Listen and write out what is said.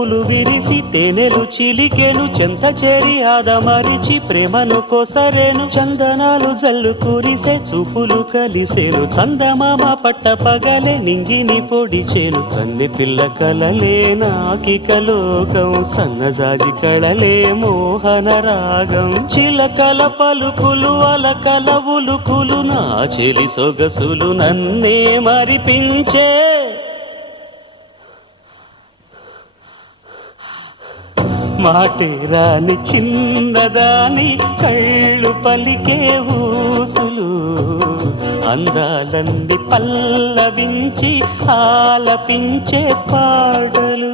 పువ్వులు విరిసి తేనెలు చిలికెను చెంత చేరి ఆదమరిచి ప్రేమను కొసరేను చందనాలు జల్లు కురిసే చూపులు కలిసేను చందమామ పట్ట పగలే నింగిని పొడిచేను కన్నె పిల్ల కలలే నాకిక లోకం సన్నజాజి కళలే మోహన రాగం చిలకల పలుకులు అలకల ఉలుకులు నా చెలి సొగసులు నన్నే మరిపించే మాటే రాని చిన్నదాని కళ్ళు పలికే ఊసులు అందాలన్నీ పల్లవించి ఆలపించే పాటలు